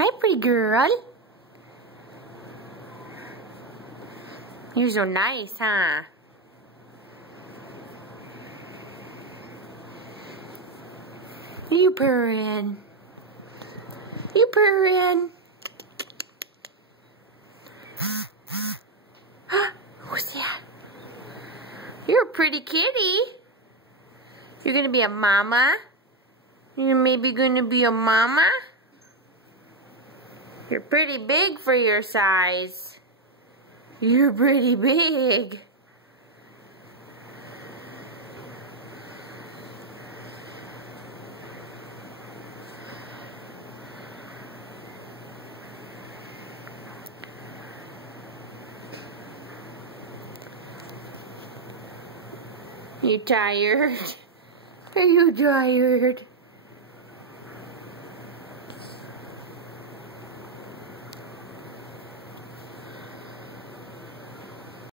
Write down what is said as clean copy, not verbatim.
Hi, pretty girl. You're so nice, huh? You purring. You purring. Who's that? You're a pretty kitty. You're gonna be a mama? You're maybe gonna be a mama? You're pretty big for your size. You're pretty big. You tired? Are you tired?